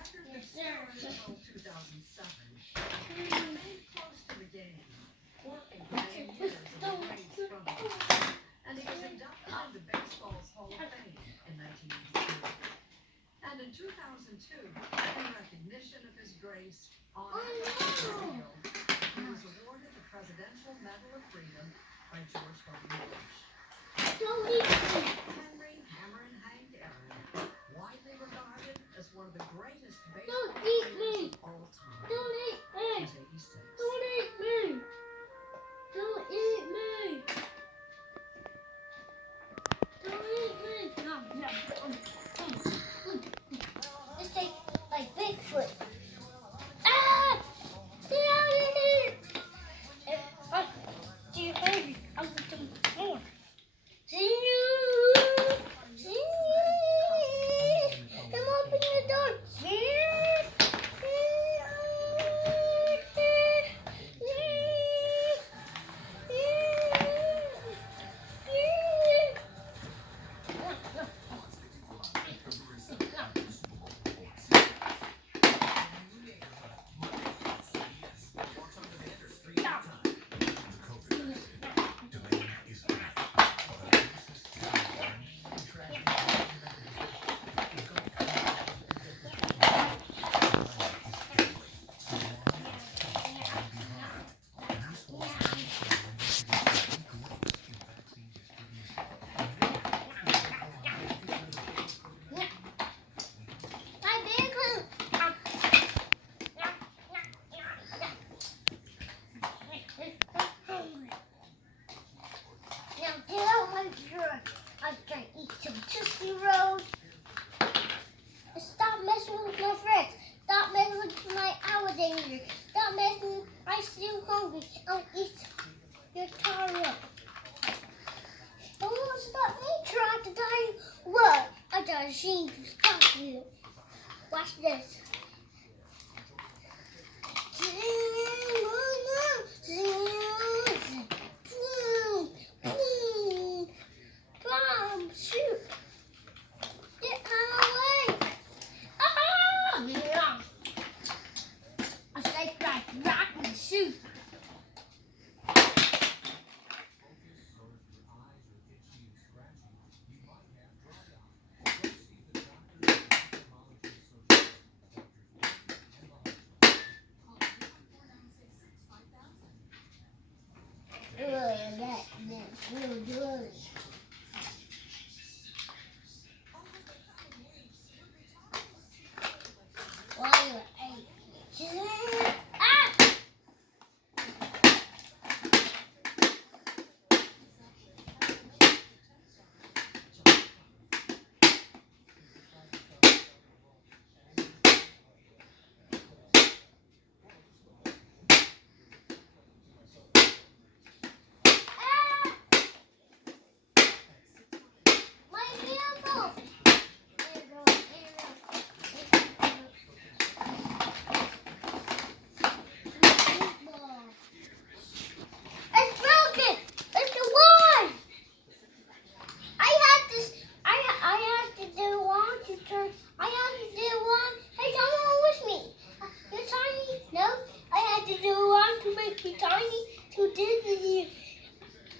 Yes, sir. Until 2007, he remained close to the game, working for 10 years as a Braves front office, and he was inducted into baseball's Hall of Fame in 1982. And in 2002, in recognition of his grace on and off the field, he was awarded the Presidential Medal of Freedom by George W. Bush. Don't eat me. Henry Hammer and Hank Aaron, widely regarded as one of the greatest baseball Don't eat players me. of all time. Don't eat me. He's 86. Don't eat me. Don't eat me. Don't eat me. No, no. It's like Bigfoot. Ah! Get out of here! Dear baby, I want some more. See you. See you. Come open the door. See I'm trying to eat some Tootsie Rolls. Stop messing with my friends. Stop messing with my alligator. Stop messing. I'm still hungry. I'll eat your tario. Don't want to stop me trying to die. What? I got a machine to stop you. Watch this. Shoot! Get out of the way! Ah! Yeah. I say rock and shoot. That's real good. Tiny to Disney,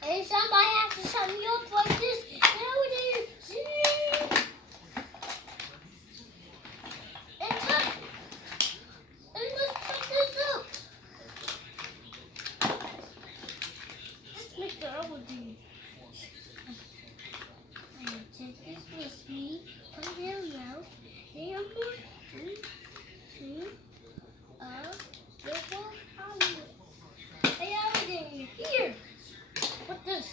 and somebody has to set me up like this. Nowadays, see? And cut. And let's cut this up. Let's make the other dude. I'm gonna take this with me. Put it in now. Number 3, 2, Hey, Alligator, here. What's this?